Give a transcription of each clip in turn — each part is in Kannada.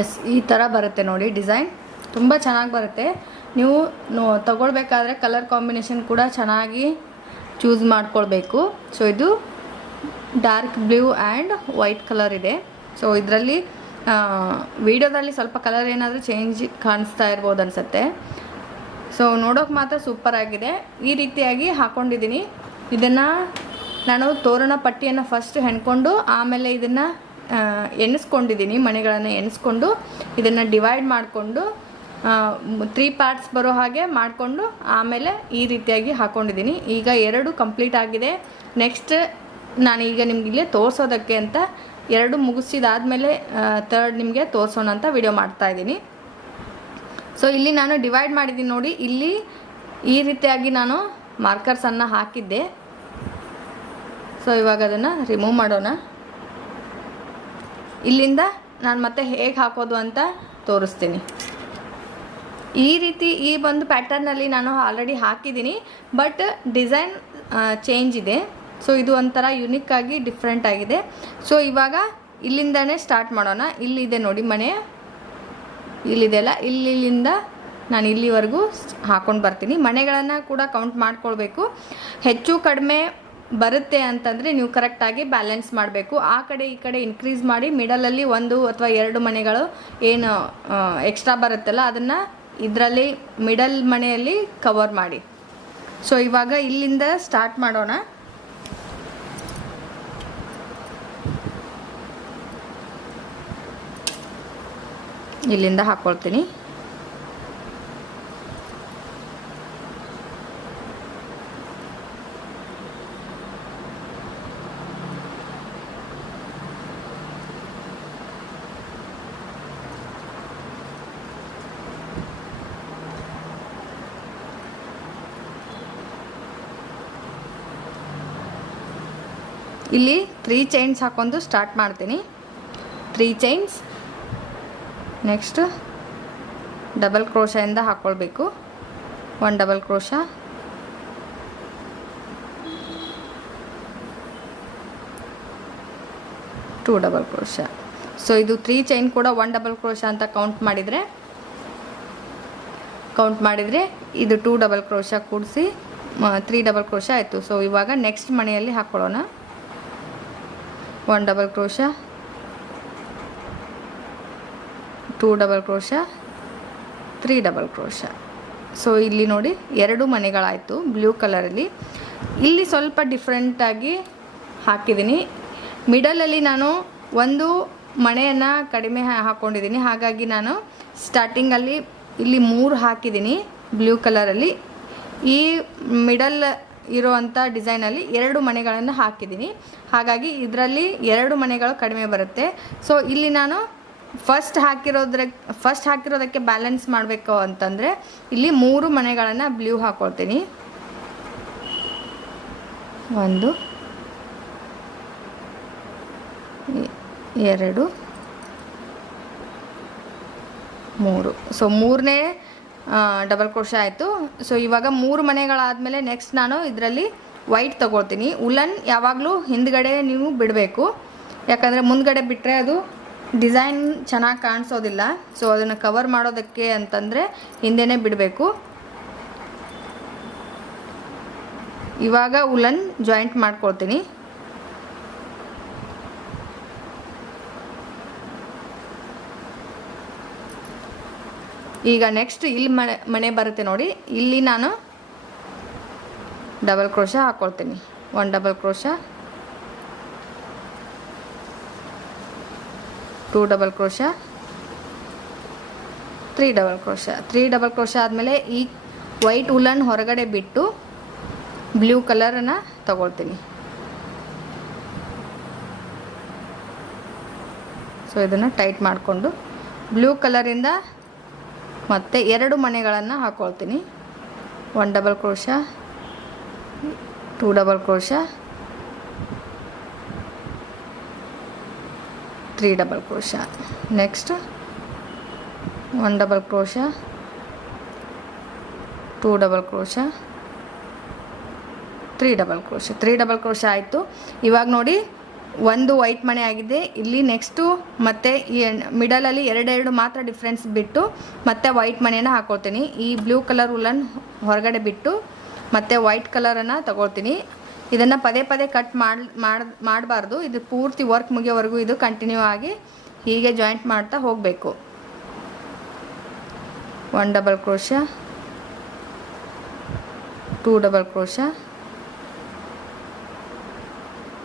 ಎಸ್ ಈ ಥರ ಬರುತ್ತೆ ನೋಡಿ ಡಿಸೈನ್. ತುಂಬ ಚೆನ್ನಾಗಿ ಬರುತ್ತೆ. ನೀವು ತಗೊಳ್ಬೇಕಾದ್ರೆ ಕಲರ್ ಕಾಂಬಿನೇಷನ್ ಕೂಡ ಚೆನ್ನಾಗಿ ಚೂಸ್ ಮಾಡ್ಕೊಳ್ಬೇಕು. ಸೊ ಇದು dark blue and white colour ಇದೆ. ಸೊ ಇದರಲ್ಲಿ ವಿಡಿಯೋದಲ್ಲಿ ಸ್ವಲ್ಪ ಕಲರ್ ಏನಾದರೂ ಚೇಂಜ್ ಕಾಣಿಸ್ತಾ ಇರ್ಬೋದು ಅನಿಸುತ್ತೆ. ಸೊ ನೋಡೋಕೆ ಮಾತ್ರ ಸೂಪರ್ ಆಗಿದೆ. ಈ ರೀತಿಯಾಗಿ ಹಾಕ್ಕೊಂಡಿದ್ದೀನಿ ಇದನ್ನು ನಾನು ತೋರಣ ಪಟ್ಟಿಯನ್ನು ಫಸ್ಟ್ ಹೆಣ್ಕೊಂಡು ಆಮೇಲೆ ಇದನ್ನು ಎಣಿಸ್ಕೊಂಡಿದ್ದೀನಿ ಮನೆಗಳನ್ನು ಎಣಿಸ್ಕೊಂಡು ಇದನ್ನು ಡಿವೈಡ್ ಮಾಡಿಕೊಂಡು ತ್ರೀ ಪಾರ್ಟ್ಸ್ ಬರೋ ಹಾಗೆ ಮಾಡಿಕೊಂಡು ಆಮೇಲೆ ಈ ರೀತಿಯಾಗಿ ಹಾಕ್ಕೊಂಡಿದ್ದೀನಿ ಈಗ ಎರಡು ಕಂಪ್ಲೀಟ್ ಆಗಿದೆ. ನೆಕ್ಸ್ಟ್ ನಾನು ಈಗ ನಿಮ್ಗೆ ಇಲ್ಲೇ ತೋರಿಸೋದಕ್ಕೆ ಅಂತ ಎರಡು ಮುಗಿಸಿದಾದಮೇಲೆ ತರ್ಡ್ ನಿಮಗೆ ತೋರಿಸೋಣ ಅಂತ ವಿಡಿಯೋ ಮಾಡ್ತಾ ಇದ್ದೀನಿ. ಸೊ ಇಲ್ಲಿ ನಾನು ಡಿವೈಡ್ ಮಾಡಿದ್ದೀನಿ ನೋಡಿ. ಇಲ್ಲಿ ಈ ರೀತಿಯಾಗಿ ನಾನು ಮಾರ್ಕರ್ಸನ್ನು ಹಾಕಿದ್ದೆ. ಸೊ ಇವಾಗ ಅದನ್ನು ರಿಮೂವ್ ಮಾಡೋಣ. ಇಲ್ಲಿಂದ ನಾನು ಮತ್ತೆ ಹೇಗೆ ಹಾಕೋದು ಅಂತ ತೋರಿಸ್ತೀನಿ. ಈ ರೀತಿ ಈ ಒಂದು ಪ್ಯಾಟರ್ನಲ್ಲಿ ನಾನು ಆಲ್ರೆಡಿ ಹಾಕಿದ್ದೀನಿ ಬಟ್ ಡಿಸೈನ್ ಚೇಂಜ್ ಇದೆ. ಸೊ ಇದು ಒಂಥರ ಯುನಿಕ್ ಆಗಿ ಡಿಫ್ರೆಂಟ್ ಆಗಿದೆ. ಸೊ ಇವಾಗ ಇಲ್ಲಿಂದನೇ ಸ್ಟಾರ್ಟ್ ಮಾಡೋಣ. ಇಲ್ಲಿದೆ ನೋಡಿ ಮನೆ. ಇಲ್ಲಿಂದ ನಾನು ಇಲ್ಲಿವರೆಗೂ ಹಾಕೊಂಡು ಬರ್ತೀನಿ. ಮನೆಗಳನ್ನು ಕೂಡ ಕೌಂಟ್ ಮಾಡ್ಕೊಳ್ಬೇಕು. ಹೆಚ್ಚು ಕಡಿಮೆ ಬರುತ್ತೆ ಅಂತಂದರೆ ನೀವು ಕರೆಕ್ಟಾಗಿ ಬ್ಯಾಲೆನ್ಸ್ ಮಾಡಬೇಕು. ಆ ಕಡೆ ಈ ಕಡೆ ಇನ್ಕ್ರೀಸ್ ಮಾಡಿ ಮಿಡಲಲ್ಲಿ ಒಂದು ಅಥವಾ ಎರಡು ಮನೆಗಳು ಏನು ಎಕ್ಸ್ಟ್ರಾ ಬರುತ್ತಲ್ಲ, ಅದನ್ನು ಇದರಲ್ಲಿ ಮಿಡಲ್ ಮನೆಯಲ್ಲಿ ಕವರ್ ಮಾಡಿ. ಸೊ ಇವಾಗ ಇಲ್ಲಿಂದ ಸ್ಟಾರ್ಟ್ ಮಾಡೋಣ. ಇಲ್ಲಿಂದ ಹಾಕ್ಕೊಳ್ತೀನಿ ಇಲ್ಲಿ ತ್ರೀ ಚೈನ್ಸ್ ಹಾಕೊಂಡು ಸ್ಟಾರ್ಟ್ ಮಾಡ್ತೀನಿ. ತ್ರೀ ಚೈನ್ಸ್ ನೆಕ್ಸ್ಟ್ ಡಬಲ್ ಕ್ರೋಶದಿಂದ ಹಾಕ್ಕೊಳ್ಬೇಕು one double crochet two double crochet so ಇದು ತ್ರೀ ಚೈನ್ ಕೂಡ ಒನ್ ಡಬಲ್ ಕ್ರೋಶ ಅಂತ ಕೌಂಟ್ ಮಾಡಿದರೆ ಕೌಂಟ್ ಮಾಡಿದರೆ ಇದು ಟೂ ಡಬಲ್ ಕ್ರೋಶ ಕೂಡಿಸಿ ತ್ರೀ ಡಬಲ್ ಕ್ರೋಶ ಆಯಿತು. ಸೊ ಇವಾಗ ನೆಕ್ಸ್ಟ್ ಮನೆಯಲ್ಲಿ ಹಾಕ್ಕೊಳ್ಳೋಣ one double crochet. Two double crochet. Three double crochet so ಇಲ್ಲಿ ನೋಡಿ, ಎರಡು ಮನೆಗಳಾಯಿತು ಬ್ಲೂ ಕಲರಲ್ಲಿ ಇಲ್ಲಿ ಸ್ವಲ್ಪ ಡಿಫ್ರೆಂಟಾಗಿ ಹಾಕಿದ್ದೀನಿ. ಮಿಡಲಲ್ಲಿ ನಾನು ಒಂದು ಮಣೆಯನ್ನು ಕಡಿಮೆ ಹಾಕ್ಕೊಂಡಿದ್ದೀನಿ ಹಾಗಾಗಿ ನಾನು ಸ್ಟಾರ್ಟಿಂಗಲ್ಲಿ ಇಲ್ಲಿ ಮೂರು ಹಾಕಿದ್ದೀನಿ ಬ್ಲೂ ಕಲರಲ್ಲಿ ಈ ಮಿಡಲ್ ಇರೋವಂಥ ಡಿಸೈನಲ್ಲಿ ಎರಡು ಮನೆಗಳನ್ನು ಹಾಕಿದ್ದೀನಿ. ಹಾಗಾಗಿ ಇದರಲ್ಲಿ ಎರಡು ಮನೆಗಳು ಕಡಿಮೆ ಬರುತ್ತೆ. ಸೊ ಇಲ್ಲಿ ನಾನು ಫಸ್ಟ್ ಹಾಕಿರೋದ್ರ ಫಸ್ಟ್ ಹಾಕಿರೋದಕ್ಕೆ ಬ್ಯಾಲೆನ್ಸ್ ಮಾಡಬೇಕು ಅಂತಂದರೆ ಇಲ್ಲಿ ಮೂರು ಮನೆಗಳನ್ನು ಬ್ಲೂ ಹಾಕೊಳ್ತೀನಿ. ಒಂದು, ಎರಡು, ಮೂರು. ಸೊ ಮೂರನೇ ಡಬಲ್ ಕ್ರೋಶ ಆಯಿತು. ಸೊ ಇವಾಗ ಮೂರು ಮನೆಗಳಾದಮೇಲೆ ನೆಕ್ಸ್ಟ್ ನಾನು ಇದರಲ್ಲಿ ವೈಟ್ ತೊಗೊಳ್ತೀನಿ. ಉಲನ್ ಯಾವಾಗಲೂ ಹಿಂದ್ಗಡೆ ನೀವು ಬಿಡಬೇಕು. ಯಾಕಂದರೆ ಮುಂದ್ಗಡೆ ಬಿಟ್ಟರೆ ಅದು ಡಿಸೈನ್ ಚೆನ್ನಾಗಿ ಕಾಣಿಸೋದಿಲ್ಲ. ಸೊ ಅದನ್ನು ಕವರ್ ಮಾಡೋದಕ್ಕೆ ಅಂತಂದರೆ ಹಿಂದೆನೇ ಬಿಡಬೇಕು. ಇವಾಗ ಉಲನ್ ಜಾಯಿಂಟ್ ಮಾಡ್ಕೊಳ್ತೀನಿ. ಈಗ ನೆಕ್ಸ್ಟ್ ಇಲ್ಲಿ ಮನೆ ಮನೆ ಬರುತ್ತೆ ನೋಡಿ. ಇಲ್ಲಿ ನಾನು double crochet ಹಾಕೊಳ್ತೀನಿ. One double crochet two double crochet three double crochet three double crochet ಆದಮೇಲೆ ಈ ವೈಟ್ ಉಲನ್ ಹೊರಗಡೆ ಬಿಟ್ಟು ಬ್ಲೂ ಕಲರನ್ನು ತಗೊಳ್ತೀನಿ. ಸೊ ಇದನ್ನು ಟೈಟ್ ಮಾಡಿಕೊಂಡು ಬ್ಲೂ ಕಲರಿಂದ ಮತ್ತು ಎರಡು ಮನೆಗಳನ್ನು ಹಾಕ್ಕೊಳ್ತೀನಿ one double crochet two double crochet three double crochet next one double crochet two double crochet three double crochet three double crochet ಆಯಿತು. ಇವಾಗ ನೋಡಿ ಒಂದು ವೈಟ್ ಮನೆ ಆಗಿದೆ. ಇಲ್ಲಿ ನೆಕ್ಸ್ಟು ಮತ್ತೆ ಈ ಮಿಡಲಲ್ಲಿ ಎರಡೆರಡು ಮಾತ್ರ ಡಿಫ್ರೆನ್ಸ್ ಬಿಟ್ಟು ಮತ್ತೆ ವೈಟ್ ಮನೆಯನ್ನು ಹಾಕೊಳ್ತೀನಿ. ಈ ಬ್ಲೂ ಕಲರ್ ಉಲ್ಲನ್ ಹೊರಗಡೆ ಬಿಟ್ಟು ಮತ್ತೆ ವೈಟ್ ಕಲರನ್ನು ತಗೊಳ್ತೀನಿ. ಇದನ್ನು ಪದೇ ಪದೇ ಕಟ್ ಮಾಡಿ ಮಾಡಬಾರ್ದು. ಇದು ಪೂರ್ತಿ ವರ್ಕ್ ಮುಗಿಯೋವರೆಗೂ ಇದು ಕಂಟಿನ್ಯೂ ಆಗಿ ಹೀಗೆ ಜಾಯಿಂಟ್ ಮಾಡ್ತಾ ಹೋಗಬೇಕು. One double crochet two double crochet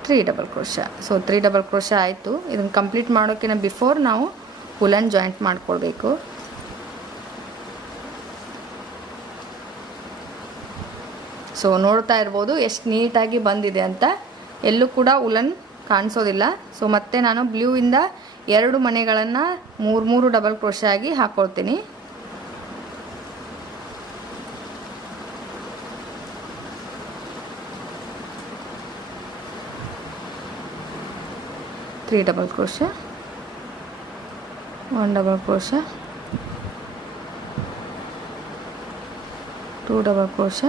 three double crochet so three double crochet ಆಯಿತು. ಇದನ್ನು ಕಂಪ್ಲೀಟ್ ಮಾಡೋಕ್ಕಿಂತ ಬಿಫೋರ್ ನಾವು ಉಲನ್ ಜಾಯಿಂಟ್ ಮಾಡ್ಕೊಳ್ಬೇಕು. ಸೊ ನೋಡ್ತಾ ಇರ್ಬೋದು ಎಷ್ಟು ನೀಟಾಗಿ ಬಂದಿದೆ ಅಂತ. ಎಲ್ಲೂ ಕೂಡ ಉಲನ್ ಕಾಣಿಸೋದಿಲ್ಲ. ಸೊ ಮತ್ತೆ ನಾನು ಬ್ಲೂ ಇಂದ ಎರಡು ಮನೆಗಳನ್ನು ಮೂರು ಮೂರು ಡಬಲ್ ಕ್ರೋಶ ಆಗಿ ಹಾಕ್ಕೊಳ್ತೀನಿ three double crochet one double crochet two double crochet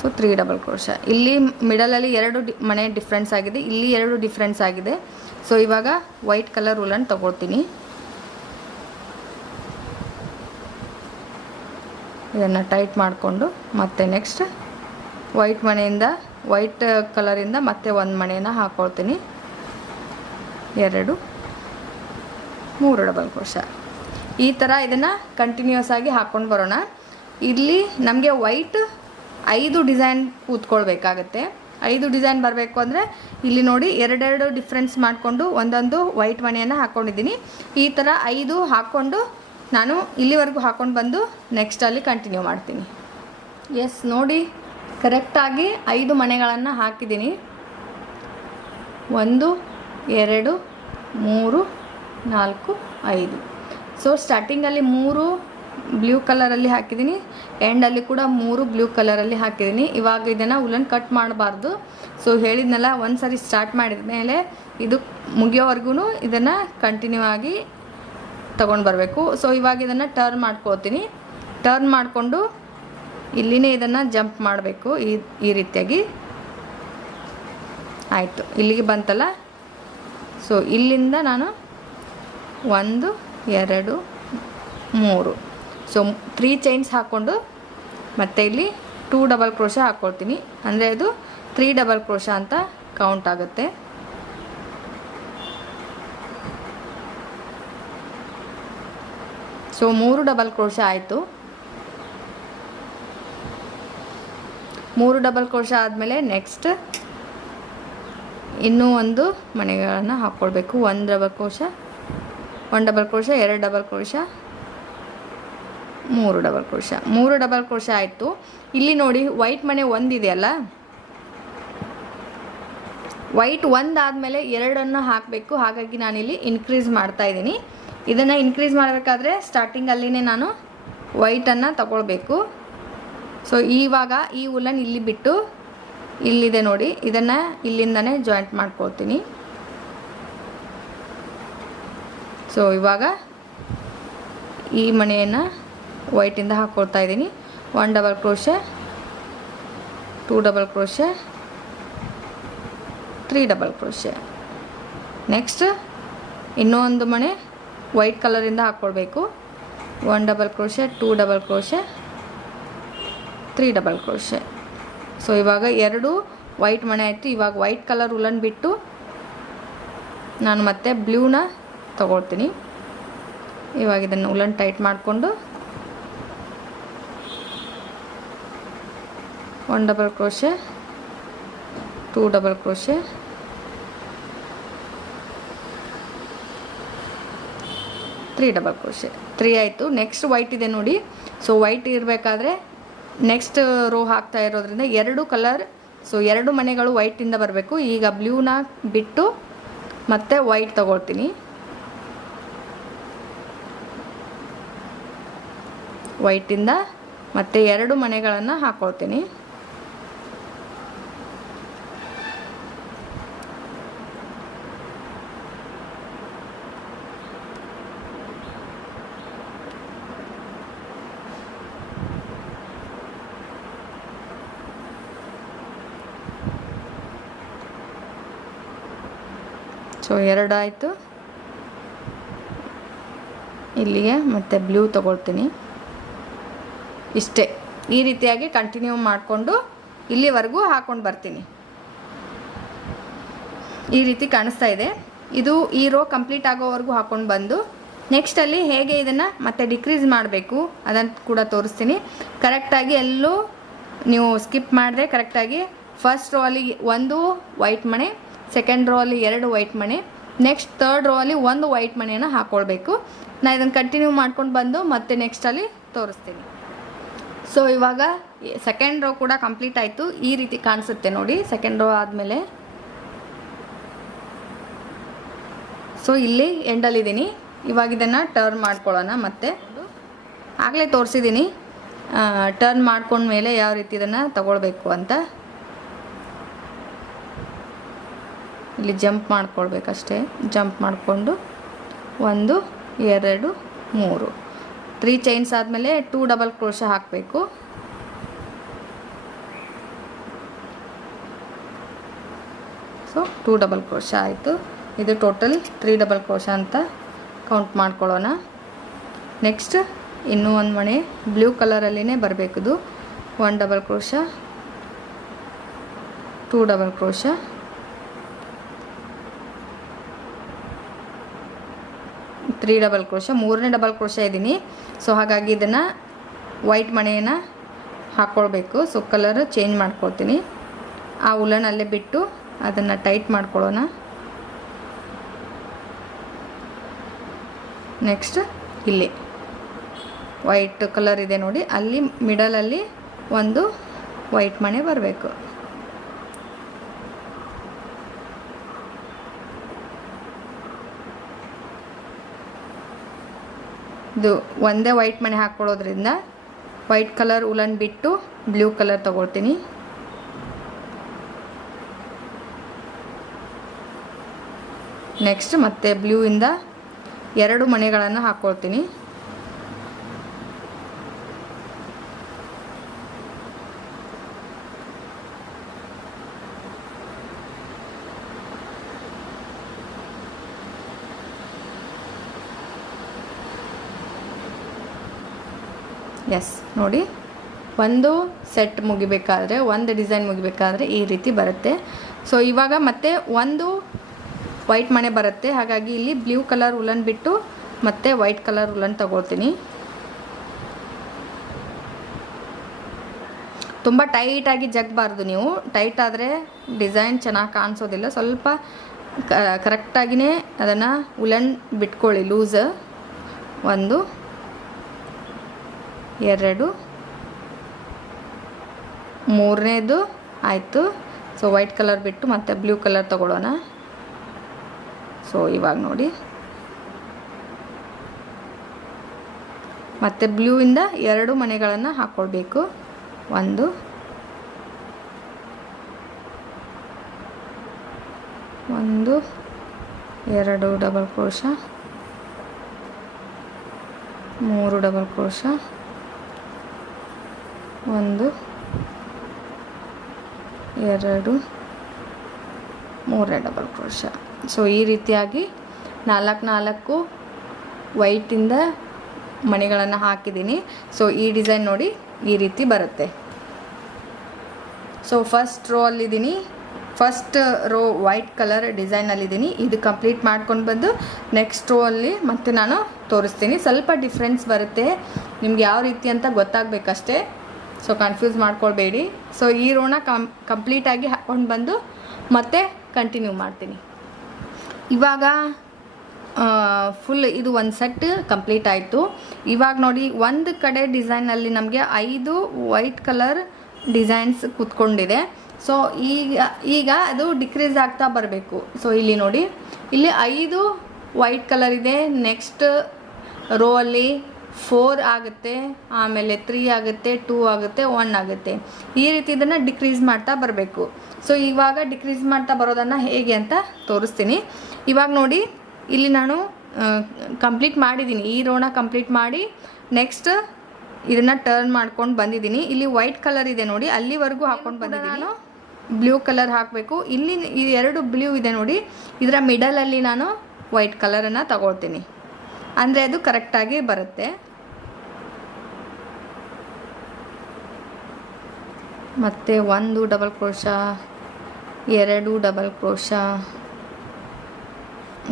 so three double crochet ಇಲ್ಲಿ ಮಿಡಲಲ್ಲಿ ಎರಡು ಮನೆ ಡಿಫ್ರೆನ್ಸ್ ಆಗಿದೆ. ಇಲ್ಲಿ ಎರಡು ಡಿಫ್ರೆನ್ಸ್ ಆಗಿದೆ. ಸೊ ಇವಾಗ ವೈಟ್ ಕಲರ್ ಉಲನ್ ತಗೊಳ್ತೀನಿ. ಇದನ್ನು ಟೈಟ್ ಮಾಡಿಕೊಂಡು ಮತ್ತೆ ನೆಕ್ಸ್ಟ್ ವೈಟ್ ಮನೆಯಿಂದ ವೈಟ್ ಕಲರಿಂದ ಮತ್ತೆ ಒಂದು ಮನೆಯನ್ನು ಹಾಕ್ಕೊಳ್ತೀನಿ ಎರಡು, ಮೂರು ಡಬಲ್ ಕ್ರೋಶ ಈ ಥರ ಇದನ್ನು ಕಂಟಿನ್ಯೂಸ್ ಆಗಿ ಹಾಕ್ಕೊಂಡು ಬರೋಣ. ಇಲ್ಲಿ ನಮಗೆ ವೈಟ್ ಐದು ಡಿಸೈನ್ ಕೂತ್ಕೊಳ್ಬೇಕಾಗತ್ತೆ. ಐದು ಡಿಸೈನ್ ಬರಬೇಕು ಅಂದರೆ ಇಲ್ಲಿ ನೋಡಿ ಎರಡೆರಡು ಡಿಫ್ರೆನ್ಸ್ ಮಾಡಿಕೊಂಡು ಒಂದೊಂದು ವೈಟ್ ಮಣಿಯನ್ನು ಹಾಕ್ಕೊಂಡಿದ್ದೀನಿ ಈ ಥರ ಐದು ಹಾಕ್ಕೊಂಡು ನಾನು ಇಲ್ಲಿವರೆಗೂ ಹಾಕ್ಕೊಂಡು ಬಂದು ನೆಕ್ಸ್ಟ್ ಅಲ್ಲಿ ಕಂಟಿನ್ಯೂ ಮಾಡ್ತೀನಿ. ಎಸ್ ನೋಡಿ ಕರೆಕ್ಟಾಗಿ ಐದು ಮನೆಗಳನ್ನು ಹಾಕಿದ್ದೀನಿ. ಒಂದು ಎರಡು, ಮೂರು, ನಾಲ್ಕು, ಐದು. ಸೊ ಸ್ಟಾರ್ಟಿಂಗಲ್ಲಿ ಮೂರು ಬ್ಲೂ ಕಲರಲ್ಲಿ ಹಾಕಿದ್ದೀನಿ ಎಂಡಲ್ಲಿ ಕೂಡ ಮೂರು ಬ್ಲೂ ಕಲರಲ್ಲಿ ಹಾಕಿದ್ದೀನಿ ಇವಾಗ ಇದನ್ನು ಉಲನ್ ಕಟ್ ಮಾಡಬಾರ್ದು. ಸೊ ಹೇಳಿದ್ನಲ್ಲ, ಒಂದು ಸರಿ ಸ್ಟಾರ್ಟ್ ಮಾಡಿದ ಮೇಲೆ ಇದು ಮುಗಿಯೋವರೆಗೂ ಇದನ್ನು ಕಂಟಿನ್ಯೂ ಆಗಿ ತೊಗೊಂಡು ಬರಬೇಕು. ಸೊ ಇವಾಗ ಇದನ್ನು ಟರ್ನ್ ಮಾಡ್ಕೋತೀನಿ. ಟರ್ನ್ ಮಾಡಿಕೊಂಡು ಇಲ್ಲಿನೇ ಇದನ್ನು ಜಂಪ್ ಮಾಡಬೇಕು ಈ ಈ ರೀತಿಯಾಗಿ. ಆಯಿತು. ಇಲ್ಲಿಗೆ ಬಂತಲ್ಲ? ಸೊ ಇಲ್ಲಿಂದ ನಾನು ಒಂದು, ಎರಡು, ಮೂರು. ಸೊ ತ್ರೀ ಚೈನ್ಸ್ ಹಾಕ್ಕೊಂಡು ಮತ್ತು ಇಲ್ಲಿ ಟೂ ಡಬಲ್ ಕ್ರೋಶ ಹಾಕ್ಕೊಳ್ತೀನಿ ಅಂದರೆ ಅದು ತ್ರೀ ಡಬಲ್ ಕ್ರೋಶ ಅಂತ ಕೌಂಟ್ ಆಗುತ್ತೆ. ಸೊ ಮೂರು ಡಬಲ್ ಕ್ರೋಶ ಆಯಿತು. ಮೂರು ಡಬಲ್ ಕ್ರೋಶ ಆದಮೇಲೆ ನೆಕ್ಸ್ಟ್ ಇನ್ನೂ ಒಂದು ಮನೆಗಳನ್ನು ಹಾಕ್ಕೊಳ್ಬೇಕು ಒಂದು double crochet one double crochet ಎರಡು ಡಬಲ್ ಕ್ರೋಶ ಮೂರು ಡಬಲ್ ಕ್ರೋಶ ಮೂರು ಡಬಲ್ ಕ್ರೋಶ ಆಯಿತು. ಇಲ್ಲಿ ನೋಡಿ ವೈಟ್ ಮನೆ ಒಂದಿದೆಯಲ್ಲ ವೈಟ್ ಒಂದಾದಮೇಲೆ ಎರಡನ್ನು ಹಾಕಬೇಕು. ಹಾಗಾಗಿ ನಾನಿಲ್ಲಿ ಇನ್ಕ್ರೀಸ್ ಮಾಡ್ತಾ ಇದ್ದೀನಿ. ಇದನ್ನು ಇನ್ಕ್ರೀಸ್ ಮಾಡಬೇಕಾದ್ರೆ ಸ್ಟಾರ್ಟಿಂಗಲ್ಲಿನೇ ನಾನು ವೈಟನ್ನು ತಗೊಳ್ಬೇಕು. ಸೊ ಇವಾಗ ಈ ಉಲ್ಲನ್ ಇಲ್ಲಿ ಬಿಟ್ಟು ಇಲ್ಲಿದೆ ನೋಡಿ, ಇದನ್ನು ಇಲ್ಲಿಂದನೇ ಜಾಯಿಂಟ್ ಮಾಡ್ಕೊಳ್ತೀನಿ. ಸೊ ಇವಾಗ ಈ ಮಣೆಯನ್ನು ವೈಟಿಂದ ಹಾಕ್ಕೊಳ್ತಾ ಇದ್ದೀನಿ. One double crochet two double crochet three double crochet next ಇನ್ನೊಂದು ಮಣೆ ವೈಟ್ ಕಲರಿಂದ ಹಾಕ್ಕೊಳ್ಬೇಕು one double crochet two double crochet three double crochet so ಇವಾಗ ಎರಡು ವೈಟ್ ಮಣೆ ಆಯಿತು. ಇವಾಗ ವೈಟ್ ಕಲರ್ ಉಲನ್ ಬಿಟ್ಟು ನಾನು ಮತ್ತೆ ಬ್ಲೂನ ತಗೊಳ್ತೀನಿ. ಇವಾಗ ಇದನ್ನು ಉಲನ್ ಟೈಟ್ ಮಾಡಿಕೊಂಡು one double crochet two double crochet three double crochet three ಆಯಿತು. ನೆಕ್ಸ್ಟ್ ವೈಟ್ ಇದೆ ನೋಡಿ. ಸೊ ವೈಟ್ ಇರಬೇಕಾದ್ರೆ ನೆಕ್ಸ್ಟ್ ರೋ ಹಾಕ್ತಾ ಇರೋದ್ರಿಂದ ಎರಡು ಕಲರ್ ಸೊ ಎರಡು ಮನೆಗಳು ವೈಟಿಂದ ಬರಬೇಕು. ಈಗ ಬ್ಲೂನ ಬಿಟ್ಟು ಮತ್ತೆ ವೈಟ್ ತಗೊಳ್ತೀನಿ. ವೈಟಿಂದ ಮತ್ತೆ ಎರಡು ಮನೆಗಳನ್ನು ಹಾಕ್ಕೊಳ್ತೀನಿ ಸೊ ಎರಡು ಆಯಿತು ಇಲ್ಲಿಗೆ ಮತ್ತು ಬ್ಲೂ ತಗೊಳ್ತೀನಿ. ಇಷ್ಟೇ. ಈ ರೀತಿಯಾಗಿ ಕಂಟಿನ್ಯೂ ಮಾಡಿಕೊಂಡು ಇಲ್ಲಿವರೆಗೂ ಹಾಕೊಂಡು ಬರ್ತೀನಿ. ಈ ರೀತಿ ಕಾಣಿಸ್ತಾ ಇದೆ. ಇದು ಈ ರೋ ಕಂಪ್ಲೀಟ್ ಆಗೋವರೆಗೂ ಹಾಕೊಂಡು ಬಂದು ನೆಕ್ಸ್ಟಲ್ಲಿ ಹೇಗೆ ಇದನ್ನು ಮತ್ತೆ ಡಿಕ್ರೀಸ್ ಮಾಡಬೇಕು ಅದನ್ನು ಕೂಡ ತೋರಿಸ್ತೀನಿ. ಕರೆಕ್ಟಾಗಿ ಎಲ್ಲೂ ನೀವು ಸ್ಕಿಪ್ ಮಾಡಿದ್ರೆ ಕರೆಕ್ಟಾಗಿ ಫಸ್ಟ್ ರೋ ಅಲ್ಲಿ ಒಂದು ವೈಟ್ ಮಣೆ ಸೆಕೆಂಡ್ ರೋ ಅಲ್ಲಿ ಎರಡು ವೈಟ್ ಮಣಿ. ನೆಕ್ಸ್ಟ್ ತರ್ಡ್ ರೋ ಅಲ್ಲಿ ಒಂದು ವೈಟ್ ಮಣಿಯನ್ನು ಹಾಕ್ಕೊಳ್ಬೇಕು ನಾ ಇದನ್ನು ಕಂಟಿನ್ಯೂ ಮಾಡ್ಕೊಂಡು ಬಂದು ಮತ್ತೆ ನೆಕ್ಸ್ಟ್ ಅಲ್ಲಿ ತೋರಿಸ್ತೀನಿ. ಸೊ ಇವಾಗ ಸೆಕೆಂಡ್ ರೋ ಕೂಡ ಕಂಪ್ಲೀಟ್ ಆಯಿತು. ಈ ರೀತಿ ಕಾಣಿಸುತ್ತೆ ನೋಡಿ ಸೆಕೆಂಡ್ ರೋ ಆದಮೇಲೆ. ಸೊ ಇಲ್ಲಿ ಎಂಡಲ್ಲಿದ್ದೀನಿ ಇವಾಗ ಇದನ್ನು ಟರ್ನ್ ಮಾಡ್ಕೊಳ್ಳೋಣ ಮತ್ತೆ. ಆಗಲೇ ತೋರಿಸಿದ್ದೀನಿ ಟರ್ನ್ ಮಾಡ್ಕೊಂಡ್ಮೇಲೆ ಯಾವ ರೀತಿ ಇದನ್ನು ತಗೊಳ್ಬೇಕು ಅಂತ. ಇಲ್ಲಿ ಜಂಪ್ ಮಾಡ್ಕೊಳ್ಬೇಕಷ್ಟೇ. ಜಂಪ್ ಮಾಡಿಕೊಂಡು ಒಂದು, ಎರಡು, ಮೂರು. ತ್ರೀ ಚೈನ್ಸ್ ಆದಮೇಲೆ ಟೂ ಡಬಲ್ ಕ್ರೋಶ ಹಾಕಬೇಕು. ಸೊ ಟೂ ಡಬಲ್ ಕ್ರೋಶ ಆಯಿತು. ಇದು ಟೋಟಲ್ ತ್ರೀ ಡಬಲ್ ಕ್ರೋಶ ಅಂತ ಕೌಂಟ್ ಮಾಡ್ಕೊಳ್ಳೋಣ. ನೆಕ್ಸ್ಟ್ ಇನ್ನೂ ಒಂದು ಮಣೆ ಬ್ಲೂ ಕಲರಲ್ಲಿನೇ ಬರಬೇಕದು. One double crochet two double crochet three double crochet ಮೂರನೇ ಡಬಲ್ ಕ್ರೋಶ ಇದ್ದೀನಿ ಸೊ ಹಾಗಾಗಿ ಇದನ್ನು ವೈಟ್ ಮಣೆಯನ್ನು ಹಾಕ್ಕೊಳ್ಬೇಕು ಸೊ ಕಲರ್ ಚೇಂಜ್ ಮಾಡ್ಕೊಳ್ತೀನಿ. ಆ ಉಲನ್ ಅಲ್ಲೇ ಬಿಟ್ಟು ಅದನ್ನು ಟೈಟ್ ಮಾಡ್ಕೊಳ್ಳೋಣ. ನೆಕ್ಸ್ಟ್ ಇಲ್ಲಿ. ವೈಟ್ ಕಲರ್ ಇದೆ ನೋಡಿ. ಅಲ್ಲಿ ಮಿಡಲಲ್ಲಿ ಒಂದು ವೈಟ್ ಮಣೆ ಬರಬೇಕು. ಇದು ಒಂದೇ ವೈಟ್ ಮಣೆ ಹಾಕ್ಕೊಳ್ಳೋದ್ರಿಂದ ವೈಟ್ ಕಲರ್ ಉಲನ್ ಬಿಟ್ಟು ಬ್ಲೂ ಕಲರ್ ತಗೊಳ್ತೀನಿ. ನೆಕ್ಸ್ಟ್ ಮತ್ತೆ ಬ್ಲೂ ಇಂದ ಎರಡು ಮಣೆಗಳನ್ನು ಹಾಕ್ಕೊಳ್ತೀನಿ ಎಸ್ ನೋಡಿ. ಒಂದು ಸೆಟ್ ಮುಗಿಬೇಕಾದ್ರೆ, ಒಂದು ಡಿಸೈನ್ ಮುಗಿಬೇಕಾದ್ರೆ ಈ ರೀತಿ ಬರುತ್ತೆ. ಸೊ ಇವಾಗ ಮತ್ತೆ ಒಂದು ವೈಟ್ ಮಣೆ ಬರುತ್ತೆ. ಹಾಗಾಗಿ ಇಲ್ಲಿ ಬ್ಲೂ ಕಲರ್ ಉಲನ್ ಬಿಟ್ಟು ಮತ್ತೆ ವೈಟ್ ಕಲರ್ ಉಲನ್ ತಗೊಳ್ತೀನಿ. ತುಂಬ ಟೈಟಾಗಿ ಜಗ್ಬಾರ್ದು ನೀವು. ಟೈಟ್ ಆದರೆ ಡಿಸೈನ್ ಚೆನ್ನಾಗಿ ಕಾಣಿಸೋದಿಲ್ಲ. ಸ್ವಲ್ಪ ಕರೆಕ್ಟಾಗಿಯೇ ಅದನ್ನು ಉಲನ್ ಬಿಟ್ಕೊಳ್ಳಿ ಲೂಸ್ ಒಂದು. ಎರಡು. ಮೂರನೇದು ಆಯಿತು. ಸೊ ವೈಟ್ ಕಲರ್ ಬಿಟ್ಟು ಮತ್ತೆ ಬ್ಲೂ ಕಲರ್ ತಗೊಳ್ಳೋಣ. ಸೊ ಇವಾಗ ನೋಡಿ. ಮತ್ತು ಬ್ಲೂ ಇಂದ ಎರಡು ಮನೆಗಳನ್ನು ಹಾಕ್ಕೊಳ್ಬೇಕು ಒಂದು. ಒಂದು. ಎರಡು ಡಬಲ್ ಕ್ರೋಶ ಮೂರು ಡಬಲ್ ಕ್ರೋಶ ಒಂದು, ಎರಡು ಮೂರನೇ ಡಬಲ್ ಕ್ರೋಶ ಸೊ ಈ ರೀತಿಯಾಗಿ ನಾಲ್ಕು ನಾಲ್ಕು ವೈಟಿಂದ ಮಣಿಗಳನ್ನು ಹಾಕಿದ್ದೀನಿ. ಸೊ ಈ ಡಿಸೈನ್ ನೋಡಿ ಈ ರೀತಿ ಬರುತ್ತೆ. ಸೊ ಫಸ್ಟ್ ರೋ ಅಲ್ಲಿದ್ದೀನಿ. ಫಸ್ಟ್ ರೋ ವೈಟ್ ಕಲರ್ ಡಿಸೈನಲ್ಲಿದ್ದೀನಿ ಇದು ಕಂಪ್ಲೀಟ್ ಮಾಡ್ಕೊಂಡು ಬಂದು ನೆಕ್ಸ್ಟ್ ರೋ ಅಲ್ಲಿ ಮತ್ತೆ ನಾನು ತೋರಿಸ್ತೀನಿ. ಸ್ವಲ್ಪ ಡಿಫ್ರೆನ್ಸ್ ಬರುತ್ತೆ. ನಿಮ್ಗೆ ಯಾವ ರೀತಿ ಅಂತ ಗೊತ್ತಾಗಬೇಕಷ್ಟೇ. ಸೊ ಕನ್ಫ್ಯೂಸ್ ಮಾಡ್ಕೊಳ್ಬೇಡಿ. ಸೊ ಈ ರೋನ ಕಂ ಕಂಪ್ಲೀಟಾಗಿ ಹಾಕ್ಕೊಂಡು ಬಂದು ಮತ್ತೆ ಕಂಟಿನ್ಯೂ ಮಾಡ್ತೀನಿ. ಇವಾಗ ಫುಲ್ ಇದು ಒಂದು ಸೆಟ್ ಕಂಪ್ಲೀಟ್ ಆಯಿತು. ಇವಾಗ ನೋಡಿ, ಒಂದು ಕಡೆ ಡಿಸೈನಲ್ಲಿ ನಮಗೆ ಐದು ವೈಟ್ ಕಲರ್ ಡಿಸೈನ್ಸ್ ಕೂತ್ಕೊಂಡಿದೆ. ಸೊ ಈಗ ಈಗ ಅದು ಡಿಕ್ರೀಸ್ ಆಗ್ತಾ ಬರಬೇಕು. ಸೊ ಇಲ್ಲಿ ನೋಡಿ, ಇಲ್ಲಿ ಐದು ವೈಟ್ ಕಲರ್ ಇದೆ. ನೆಕ್ಸ್ಟ್ ರೋ ಅಲ್ಲಿ ಫೋರ್ ಆಗುತ್ತೆ ಆಮೇಲೆ ತ್ರೀ ಆಗುತ್ತೆ ಟೂ ಆಗುತ್ತೆ ಒನ್ ಆಗುತ್ತೆ. ಈ ರೀತಿ ಇದನ್ನು ಡಿಕ್ರೀಸ್ ಮಾಡ್ತಾ ಬರಬೇಕು. ಸೊ ಇವಾಗ ಡಿಕ್ರೀಸ್ ಮಾಡ್ತಾ ಬರೋದನ್ನು ಹೇಗೆ ಅಂತ ತೋರಿಸ್ತೀನಿ. ಇವಾಗ ನೋಡಿ ಇಲ್ಲಿ ನಾನು ಕಂಪ್ಲೀಟ್ ಮಾಡಿದ್ದೀನಿ ಈ ರೋನ ಕಂಪ್ಲೀಟ್ ಮಾಡಿ ನೆಕ್ಸ್ಟ್ ಇದನ್ನು ಟರ್ನ್ ಮಾಡ್ಕೊಂಡು ಬಂದಿದ್ದೀನಿ ಇಲ್ಲಿ ವೈಟ್ ಕಲರ್ ಇದೆ ನೋಡಿ ಅಲ್ಲಿವರೆಗೂ ಹಾಕ್ಕೊಂಡು ಬಂದಿದ್ದೀನಿ ನಾನು? ಬ್ಲೂ ಕಲರ್ ಹಾಕಬೇಕು. ಇಲ್ಲಿ ಈ ಎರಡು ಬ್ಲೂ ಇದೆ ನೋಡಿ ಇದರ ಮಿಡಲಲ್ಲಿ ನಾನು ವೈಟ್ ಕಲರನ್ನು ತಗೊಳ್ತೀನಿ. ಅಂದರೆ ಅದು ಕರೆಕ್ಟಾಗಿ ಬರುತ್ತೆ. ಮತ್ತು ಒಂದು ಡಬಲ್ ಕ್ರೋಶ ಎರಡು ಡಬಲ್ ಕ್ರೋಶ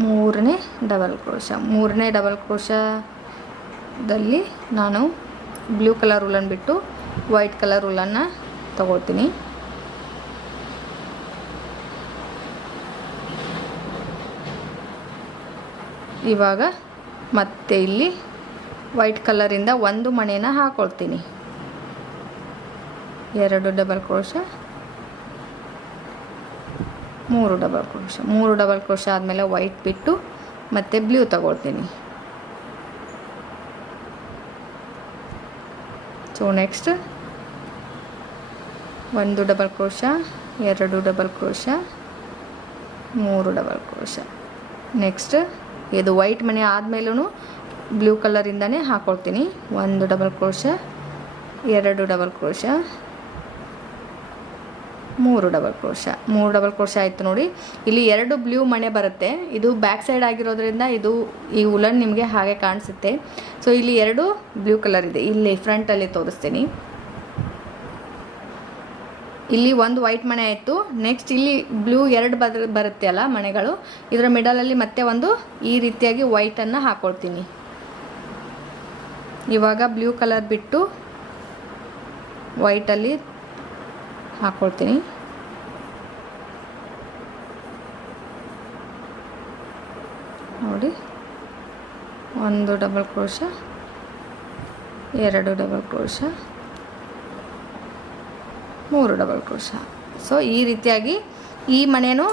ಮೂರನೇ ಡಬಲ್ ಕ್ರೋಶ ಮೂರನೇ ಡಬಲ್ ಕ್ರೋಶದಲ್ಲಿ ನಾನು ಬ್ಲೂ ಕಲರ್ ಉಲ್ಲನ್ ಬಿಟ್ಟು ವೈಟ್ ಕಲರ್ ಉಲ್ಲನ್ನು ತಗೊಳ್ತೀನಿ ಇವಾಗ ಮತ್ತೆ ಇಲ್ಲಿ ವೈಟ್ ಕಲರಿಂದ ಒಂದು ಮಣೆನ ಹಾಕೊಳ್ತೀನಿ. ಎರಡು ಡಬಲ್ ಕ್ರೋಶ ಮೂರು ಡಬಲ್ ಕ್ರೋಶ ಮೂರು ಡಬಲ್ ಕ್ರೋಶ ಆದಮೇಲೆ ವೈಟ್ ಬಿಟ್ಟು ಮತ್ತೆ ಬ್ಲೂ ತಗೊಳ್ತೀನಿ. ಸೊ ನೆಕ್ಸ್ಟ್ ಒಂದು ಡಬಲ್ ಕ್ರೋಶ ಎರಡು ಡಬಲ್ ಕ್ರೋಶ ಮೂರು ಡಬಲ್ ಕ್ರೋಶ ನೆಕ್ಸ್ಟ್ ಇದು ವೈಟ್ ಮನೆ ಆದಮೇಲೂ ಬ್ಲೂ ಕಲರಿಂದನೇ ಹಾಕ್ಕೊಳ್ತೀನಿ ಒಂದು ಡಬಲ್ ಕ್ರೋಶ ಎರಡು ಡಬಲ್ ಕ್ರೋಶ ಮೂರು ಡಬಲ್ ಕ್ರೋಶ ಮೂರು ಡಬಲ್ ಕ್ರೋಶ ಆಯಿತು ನೋಡಿ. ಇಲ್ಲಿ ಎರಡು ಬ್ಲೂ ಮಣೆ ಬರುತ್ತೆ. ಇದು ಬ್ಯಾಕ್ ಸೈಡ್ ಆಗಿರೋದ್ರಿಂದ ಇದು ಈ ಉಲನ್ ನಿಮಗೆ ಹಾಗೆ ಕಾಣಿಸುತ್ತೆ. ಸೊ ಇಲ್ಲಿ ಎರಡು ಬ್ಲೂ ಕಲರ್ ಇದೆ. ಇಲ್ಲಿ ಫ್ರಂಟಲ್ಲಿ ತೋರಿಸ್ತೀನಿ. ಇಲ್ಲಿ ಒಂದು ವೈಟ್ ಮಣೆ ಆಯಿತು. ನೆಕ್ಸ್ಟ್ ಇಲ್ಲಿ ಬ್ಲೂ ಎರಡು ಬರುತ್ತೆ ಅಲ್ಲ ಮಣೆಗಳು. ಇದರ ಮಿಡಲಲ್ಲಿ ಮತ್ತೆ ಒಂದು ಈ ರೀತಿಯಾಗಿ ವೈಟನ್ನು ಹಾಕ್ಕೊಳ್ತೀನಿ ಇವಾಗ ಬ್ಲೂ ಕಲರ್ ಬಿಟ್ಟು ವೈಟಲ್ಲಿ ಹಾಕ್ಕೊಳ್ತೀನಿ ನೋಡಿ, ಒಂದು ಡಬಲ್ ಕ್ರೋಶ ಎರಡು ಡಬಲ್ ಕ್ರೋಶ ಮೂರು ಡಬಲ್ ಕ್ರೋಶ ಸೊ ಈ ರೀತಿಯಾಗಿ ಈ ಮನೆಯೂ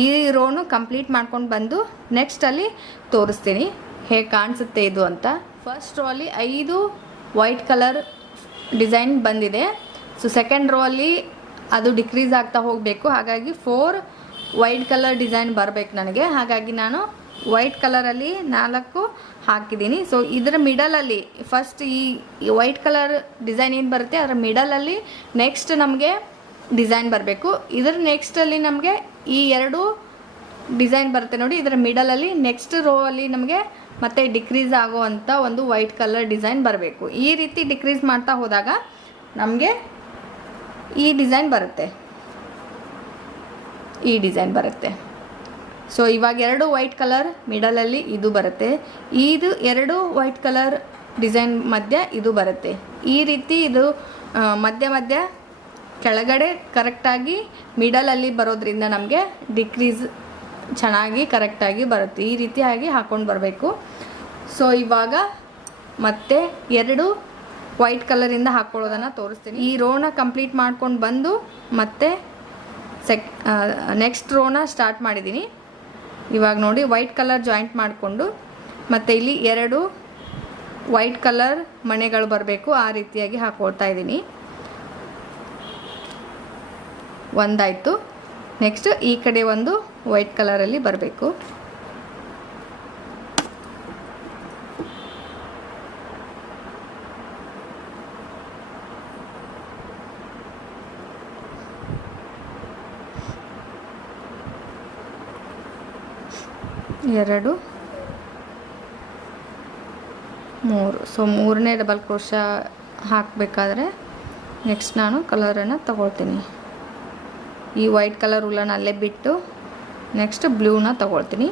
ಈ ರೋನು ಕಂಪ್ಲೀಟ್ ಮಾಡ್ಕೊಂಡು ಬಂದು ನೆಕ್ಸ್ಟಲ್ಲಿ ತೋರಿಸ್ತೀನಿ. ಹೇಗೆ ಕಾಣಿಸುತ್ತೆ ಇದು ಅಂತ. ಫಸ್ಟ್ ರೋ ಅಲ್ಲಿ ಐದು ವೈಟ್ ಕಲರ್ ಡಿಸೈನ್ ಬಂದಿದೆ. ಸೊ ಸೆಕೆಂಡ್ ರೋ ಅಲ್ಲಿ ಅದು ಡಿಕ್ರೀಸ್ ಆಗ್ತಾ ಹೋಗಬೇಕು. ಹಾಗಾಗಿ ಫೋರ್ ವೈಟ್ ಕಲರ್ ಡಿಸೈನ್ ಬರಬೇಕು ನನಗೆ. ಹಾಗಾಗಿ ನಾನು ವೈಟ್ ಕಲರಲ್ಲಿ ನಾಲ್ಕು ಹಾಕಿದ್ದೀನಿ. ಸೊ ಇದರ ಮಿಡಲಲ್ಲಿ ಫಸ್ಟ್ ಈ ವೈಟ್ ಕಲರ್ ಡಿಸೈನ್ ಏನು ಬರುತ್ತೆ? ಅದರ ಮಿಡಲಲ್ಲಿ ನೆಕ್ಸ್ಟ್ ನಮಗೆ ಡಿಸೈನ್ ಬರಬೇಕು. ಇದರ ನೆಕ್ಸ್ಟಲ್ಲಿ ನಮಗೆ ಈ ಎರಡು ಡಿಸೈನ್ ಬರುತ್ತೆ ನೋಡಿ. ಇದರ ಮಿಡಲಲ್ಲಿ ನೆಕ್ಸ್ಟ್ ರೋ ಅಲ್ಲಿ ನಮಗೆ ಮತ್ತೆ ಡಿಕ್ರೀಸ್ ಆಗುವಂಥ ಒಂದು ವೈಟ್ ಕಲರ್ ಡಿಸೈನ್ ಬರಬೇಕು. ಈ ರೀತಿ ಡಿಕ್ರೀಸ್ ಮಾಡ್ತಾ ಹೋದಾಗ ನಮಗೆ ಈ ಡಿಸೈನ್ ಬರುತ್ತೆ. ಈ ಡಿಸೈನ್ ಬರುತ್ತೆ. ಸೊ ಇವಾಗ ಎರಡು ವೈಟ್ ಕಲರ್ ಮಿಡಲಲ್ಲಿ ಇದು ಬರುತ್ತೆ. ಇದು ಎರಡು ವೈಟ್ ಕಲರ್ ಡಿಸೈನ್ ಮಧ್ಯ ಇದು ಬರುತ್ತೆ. ಈ ರೀತಿ ಇದು ಮಧ್ಯ ಮಧ್ಯ ಕೆಳಗಡೆ ಕರೆಕ್ಟಾಗಿ ಮಿಡಲಲ್ಲಿ ಬರೋದ್ರಿಂದ ನಮಗೆ ಡಿಕ್ರೀಸ್ ಚೆನ್ನಾಗಿ ಕರೆಕ್ಟಾಗಿ ಬರುತ್ತೆ. ಈ ರೀತಿಯಾಗಿ ಹಾಕ್ಕೊಂಡು ಬರಬೇಕು. ಸೊ ಇವಾಗ ಮತ್ತೆ ಎರಡು ವೈಟ್ ಕಲರಿಂದ ಹಾಕ್ಕೊಳ್ಳೋದನ್ನು ತೋರಿಸ್ತೀನಿ. ಈ ರೋನ ಕಂಪ್ಲೀಟ್ ಮಾಡ್ಕೊಂಡು ಬಂದು ಮತ್ತೆ ಸೆಕ್ ನೆಕ್ಸ್ಟ್ ರೋನ ಸ್ಟಾರ್ಟ್ ಮಾಡಿದ್ದೀನಿ ಇವಾಗ ನೋಡಿ ವೈಟ್ ಕಲರ್ ಜಾಯಿಂಟ್ ಮಾಡಿಕೊಂಡು ಮತ್ತು ಇಲ್ಲಿ ಎರಡು ವೈಟ್ ಕಲರ್ ಮಣೆಗಳು ಬರಬೇಕು ಆ ರೀತಿಯಾಗಿ ಹಾಕ್ಕೊಳ್ತಾ ಇದ್ದೀನಿ ಒಂದಾಯಿತು. ನೆಕ್ಸ್ಟ್ ಈ ಕಡೆ ಒಂದು ವೈಟ್ ಕಲರಲ್ಲಿ ಬರಬೇಕು. ಎರಡು, ಮೂರು. ಸೊ ಮೂರನೇ ಡಬಲ್ ಕ್ರೋಶ ಹಾಕಬೇಕಾದ್ರೆ ನೆಕ್ಸ್ಟ್ ನಾನು ಕಲರನ್ನು ತಗೊಳ್ತೀನಿ. ಈ ವೈಟ್ ಕಲರ್ ಉಲ್ಲನ್ನು ಅಲ್ಲೇ ಬಿಟ್ಟು ನೆಕ್ಸ್ಟ್ ಬ್ಲೂನ ತಗೊಳ್ತೀನಿ.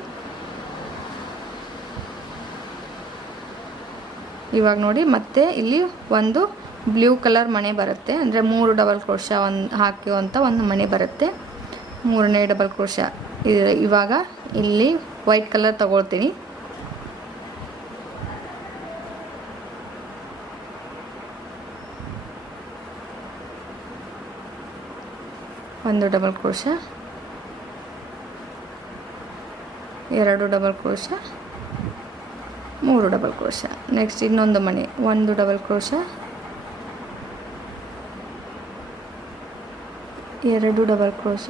ಇವಾಗ ನೋಡಿ, ಮತ್ತೆ ಇಲ್ಲಿ ಒಂದು ಬ್ಲೂ ಕಲರ್ ಮಣೆ ಬರುತ್ತೆ. ಅಂದರೆ ಮೂರು ಡಬಲ್ ಕ್ರೋಶ ಒಂದು ಹಾಕಿರುವಂಥ ಒಂದು ಮಣೆ ಬರುತ್ತೆ. ಮೂರನೇ ಡಬಲ್ ಕ್ರೋಶ ಇವಾಗ ಇಲ್ಲಿ ವೈಟ್ ಕಲರ್ ತಗೊಳ್ತೀನಿ. ಒಂದು ಡಬಲ್ ಕ್ರೋಶ ಎರಡು ಡಬಲ್ ಕ್ರೋಶ ಮೂರು ಡಬಲ್ ಕ್ರೋಶ ನೆಕ್ಸ್ಟ್ ಇನ್ನೊಂದು ಮಣಿ ಒಂದು ಡಬಲ್ ಕ್ರೋಶ ಎರಡು ಡಬಲ್ ಕ್ರೋಶ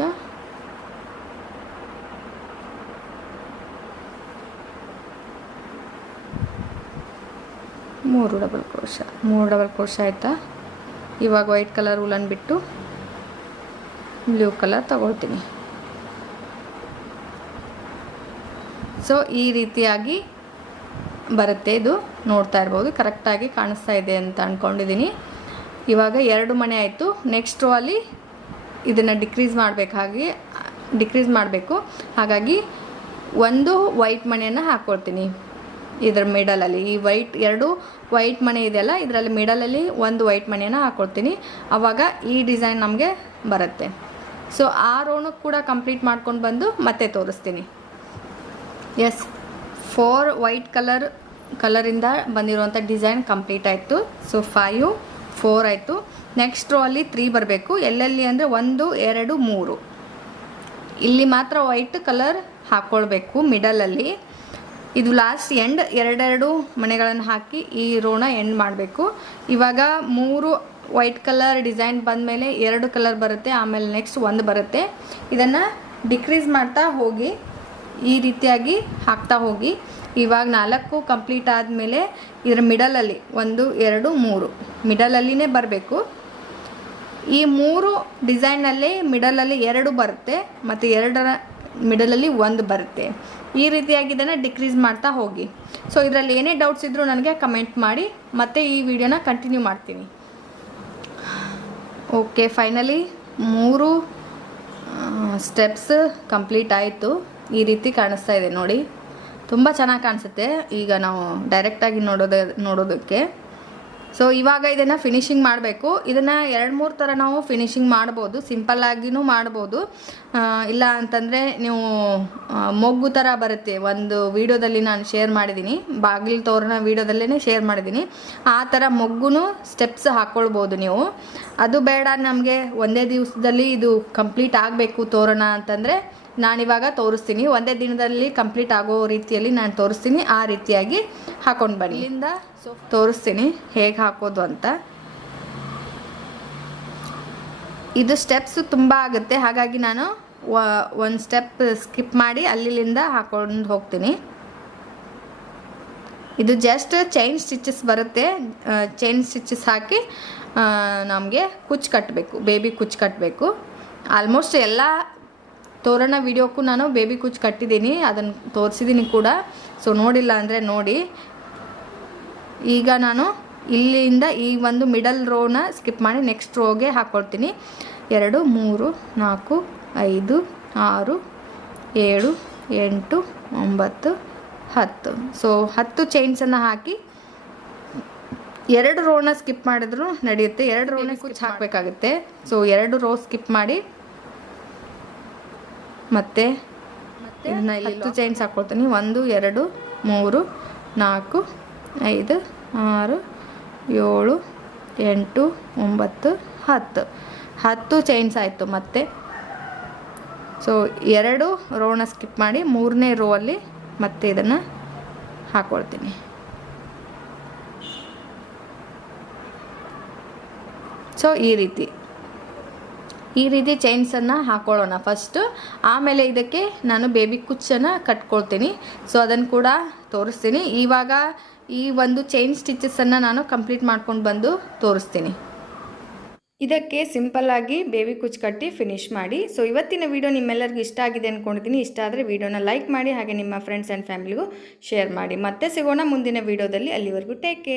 ಮೂರು ಡಬಲ್ ಕ್ರೋಶ, ಮೂರು ಡಬಲ್ ಕ್ರೋಶ ಆಯಿತಾ? ಇವಾಗ ವೈಟ್ ಕಲರ್ ಉಲನ್ ಬಿಟ್ಟು ಬ್ಲೂ ಕಲರ್ ತಗೊಳ್ತೀನಿ. ಸೊ ಈ ರೀತಿಯಾಗಿ ಬರುತ್ತೆ ಇದು. ನೋಡ್ತಾ ಇರ್ಬೋದು ಕರೆಕ್ಟಾಗಿ ಕಾಣಿಸ್ತಾ ಇದೆ ಅಂತ ಅಂದ್ಕೊಂಡಿದ್ದೀನಿ ಇವಾಗ ಎರಡು ಮನೆ ಆಯಿತು. ನೆಕ್ಸ್ಟ್ ಅಲ್ಲಿ ಇದನ್ನು ಡಿಕ್ರೀಸ್ ಮಾಡಬೇಕಾಗಿ ಡಿಕ್ರೀಸ್ ಮಾಡಬೇಕು. ಹಾಗಾಗಿ ಒಂದು ವೈಟ್ ಮನೆಯನ್ನು ಹಾಕ್ಕೊಳ್ತೀನಿ ಇದರ ಮಿಡಲಲ್ಲಿ ಈ ವೈಟ್ ಎರಡು ವೈಟ್ ಮನೆ ಇದೆಯಲ್ಲ ಇದರಲ್ಲಿ ಮಿಡಲಲ್ಲಿ ಒಂದು ವೈಟ್ ಮನೆಯನ್ನು ಹಾಕ್ಕೊಳ್ತೀನಿ ಆವಾಗ ಈ ಡಿಸೈನ್ ನಮಗೆ ಬರುತ್ತೆ. ಸೊ ಆ ರೋನು ಕೂಡ ಕಂಪ್ಲೀಟ್ ಮಾಡ್ಕೊಂಡು ಬಂದು ಮತ್ತೆ ತೋರಿಸ್ತೀನಿ. ಎಸ್ ಫೋರ್ ವೈಟ್ ಕಲರ್ ಕಲರಿಂದ ಬಂದಿರುವಂಥ ಡಿಸೈನ್ ಕಂಪ್ಲೀಟ್ ಆಯಿತು. ಸೊ ಫೈವ್ ಫೋರ್ ಆಯಿತು. ನೆಕ್ಸ್ಟ್ ರೋ ಅಲ್ಲಿ ತ್ರೀ ಬರಬೇಕು. ಎಲ್ಲೆಲ್ಲಿ ಅಂದರೆ ಒಂದು, ಎರಡು, ಮೂರು. ಇಲ್ಲಿ ಮಾತ್ರ ವೈಟ್ ಕಲರ್ ಹಾಕ್ಕೊಳ್ಬೇಕು ಮಿಡಲಲ್ಲಿ ಇದು ಲಾಸ್ಟ್ ಎಂಡ್ ಎರಡೆರಡು ಮನೆಗಳನ್ನು ಹಾಕಿ ಈ ರೋನ ಎಂಡ್ ಮಾಡಬೇಕು. ಇವಾಗ ಮೂರು ವೈಟ್ ಕಲರ್ ಡಿಸೈನ್ ಬಂದಮೇಲೆ ಎರಡು ಕಲರ್ ಬರುತ್ತೆ, ಆಮೇಲೆ ನೆಕ್ಸ್ಟ್ ಒಂದು ಬರುತ್ತೆ. ಇದನ್ನು ಡಿಕ್ರೀಸ್ ಮಾಡ್ತಾ ಹೋಗಿ, ಈ ರೀತಿಯಾಗಿ ಹಾಕ್ತಾ ಹೋಗಿ. ಇವಾಗ ನಾಲ್ಕು ಕಂಪ್ಲೀಟ್ ಆದಮೇಲೆ ಇದರ ಮಿಡಲಲ್ಲಿ ಒಂದು, ಎರಡು, ಮೂರು. ಮಿಡಲಲ್ಲಿನೇ ಬರಬೇಕು. ಈ ಮೂರು ಡಿಸೈನಲ್ಲಿ ಮಿಡಲಲ್ಲಿ ಎರಡು ಬರುತ್ತೆ, ಮತ್ತು ಎರಡರ ಮಿಡಲಲ್ಲಿ ಒಂದು ಬರುತ್ತೆ. ಈ ರೀತಿಯಾಗಿ ಇದನ್ನು ಡಿಕ್ರೀಸ್ ಮಾಡ್ತಾ ಹೋಗಿ. ಸೊ ಇದರಲ್ಲಿ ಏನೇ ಡೌಟ್ಸ್ ಇದ್ದರೂ ನನಗೆ ಕಮೆಂಟ್ ಮಾಡಿ, ಮತ್ತೆ ಈ ವಿಡಿಯೋನ ಕಂಟಿನ್ಯೂ ಮಾಡ್ತೀನಿ. ಓಕೆ ಫೈನಲಿ ಮೂರು ಸ್ಟೆಪ್ಸ್ ಕಂಪ್ಲೀಟ್ ಆಯಿತು. ಈ ರೀತಿ ಕಾಣಿಸ್ತಾ ಇದೆ ನೋಡಿ. ತುಂಬ ಚೆನ್ನಾಗಿ ಕಾಣಿಸುತ್ತೆ. ಈಗ ನಾವು ಡೈರೆಕ್ಟಾಗಿ ನೋಡೋದೇ, ನೋಡೋದಕ್ಕೆ. ಸೊ ಇವಾಗ ಇದನ್ನು ಫಿನಿಶಿಂಗ್ ಮಾಡಬೇಕು. ಇದನ್ನು ಎರಡು ಮೂರು ಥರ ನಾವು ಫಿನಿಶಿಂಗ್ ಮಾಡ್ಬೋದು. ಸಿಂಪಲ್ಲಾಗಿನೂ ಮಾಡ್ಬೋದು. ಇಲ್ಲ ಅಂತಂದರೆ ನೀವು ಮೊಗ್ಗು ಥರ ಬರುತ್ತೆ. ಒಂದು ವಿಡಿಯೋದಲ್ಲಿ ನಾನು ಶೇರ್ ಮಾಡಿದ್ದೀನಿ ಬಾಗಿಲು ತೋರಣ ವೀಡಿಯೋದಲ್ಲೇ ಶೇರ್ ಮಾಡಿದ್ದೀನಿ ಆ ಥರ ಮೊಗ್ಗುನು ಸ್ಟೆಪ್ಸ್ ಹಾಕ್ಕೊಳ್ಬೋದು ನೀವು. ಅದು ಬೇಡ ನಮಗೆ. ಒಂದೇ ದಿವಸದಲ್ಲಿ ಇದು ಕಂಪ್ಲೀಟ್ ಆಗಬೇಕು ತೋರಣ ಅಂತಂದರೆ ನಾನಿವಾಗ ತೋರಿಸ್ತೀನಿ. ಒಂದೇ ದಿನದಲ್ಲಿ ಕಂಪ್ಲೀಟ್ ಆಗೋ ರೀತಿಯಲ್ಲಿ ನಾನು ತೋರಿಸ್ತೀನಿ. ಆ ರೀತಿಯಾಗಿ ಹಾಕೊಂಡು ಬನ್ನಿ. ಇಲ್ಲಿಂದ ತೋರಿಸ್ತೀನಿ ಹೇಗೆ ಹಾಕೋದು ಅಂತ. ಇದು ಸ್ಟೆಪ್ಸ್ ತುಂಬ ಆಗುತ್ತೆ. ಹಾಗಾಗಿ ನಾನು ಒಂದು ಸ್ಟೆಪ್ ಸ್ಕಿಪ್ ಮಾಡಿ ಅಲ್ಲಿಂದ ಹಾಕೊಂಡು ಹೋಗ್ತೀನಿ. ಇದು ಜಸ್ಟ್ ಚೈನ್ ಸ್ಟಿಚಸ್ ಬರುತ್ತೆ. ಚೈನ್ ಸ್ಟಿಚಸ್ ಹಾಕಿ ನಮಗೆ ಕುಚ್ಚು ಕಟ್ಟಬೇಕು ಬೇಬಿ ಕುಚ್ಚು ಕಟ್ಟಬೇಕು ಆಲ್ಮೋಸ್ಟ್ ಎಲ್ಲ ತೋರಣ ವಿಡಿಯೋಕ್ಕೂ ನಾನು ಬೇಬಿ ಕುಚ್ಚು ಕಟ್ಟಿದ್ದೀನಿ. ಅದನ್ನು ತೋರಿಸಿದ್ದೀನಿ ಕೂಡ. ಸೊ ನೋಡಿಲ್ಲ ಅಂದರೆ ನೋಡಿ. ಈಗ ನಾನು ಇಲ್ಲಿಂದ ಈ ಒಂದು ಮಿಡಲ್ ರೋನ ಸ್ಕಿಪ್ ಮಾಡಿ ನೆಕ್ಸ್ಟ್ ರೋಗೆ ಹಾಕ್ಕೊಳ್ತೀನಿ ಎರಡು ಮೂರು ನಾಲ್ಕು ಐದು ಆರು ಏಳು ಎಂಟು ಒಂಬತ್ತು ಹತ್ತು. ಸೊ ಹತ್ತು ಚೈನ್ಸನ್ನು ಹಾಕಿ ಎರಡು ರೋನ ಸ್ಕಿಪ್ ಮಾಡಿದ್ರು ನಡೆಯುತ್ತೆ. ಎರಡು ರೋನ ಕುಚ್ಚು ಹಾಕಬೇಕಾಗುತ್ತೆ. ಸೊ ಎರಡು ರೋ ಸ್ಕಿಪ್ ಮಾಡಿ ಮತ್ತೆ ಮತ್ತೆ ಹತ್ತು ಚೈನ್ಸ್ ಹಾಕ್ಕೊಳ್ತೀನಿ ಒಂದು ಎರಡು ಮೂರು ನಾಲ್ಕು ಐದು, ಆರು, ಏಳು, ಎಂಟು, ಒಂಬತ್ತು, ಹತ್ತು. ಹತ್ತು ಚೈನ್ಸ್ ಆಯಿತು ಮತ್ತೆ. ಸೊ ಎರಡು ರೋನ ಸ್ಕಿಪ್ ಮಾಡಿ ಮೂರನೇ ರೋ ಅಲ್ಲಿ ಮತ್ತೆ ಇದನ್ನು ಹಾಕ್ಕೊಳ್ತೀನಿ ಸೊ ಈ ರೀತಿ. ಈ ರೀತಿ ಚೈನ್ಸನ್ನು ಹಾಕೊಳ್ಳೋಣ. ಫಸ್ಟು ಆಮೇಲೆ ಇದಕ್ಕೆ ನಾನು ಬೇಬಿ ಕುಚ್ಚನ್ನು ಕಟ್ಕೊಳ್ತೀನಿ. ಸೊ ಅದನ್ನು ಕೂಡ ತೋರಿಸ್ತೀನಿ. ಇವಾಗ ಈ ಒಂದು ಚೈನ್ ಸ್ಟಿಚಸನ್ನು ನಾನು ಕಂಪ್ಲೀಟ್ ಮಾಡ್ಕೊಂಡು ಬಂದು ತೋರಿಸ್ತೀನಿ. ಇದಕ್ಕೆ ಸಿಂಪಲ್ಲಾಗಿ ಬೇವಿ ಕುಚ್ಚು ಕಟ್ಟಿ ಫಿನಿಶ್ ಮಾಡಿ. ಸೊ ಇವತ್ತಿನ ವಿಡಿಯೋ ನಿಮ್ಮೆಲ್ಲರಿಗೂ ಇಷ್ಟ ಆಗಿದೆ ಅಂದ್ಕೊಂಡಿದ್ದೀನಿ ಇಷ್ಟ ಆದರೆ ವಿಡಿಯೋನ ಲೈಕ್ ಮಾಡಿ, ಹಾಗೆ ನಿಮ್ಮ ಫ್ರೆಂಡ್ಸ್ ಆ್ಯಂಡ್ ಫ್ಯಾಮಿಲಿಗೂ ಶೇರ್ ಮಾಡಿ. ಮತ್ತೆ ಸಿಗೋಣ ಮುಂದಿನ ವಿಡಿಯೋದಲ್ಲಿ ಅಲ್ಲಿವರೆಗೂ ಟೇಕ್ ಕೇರ್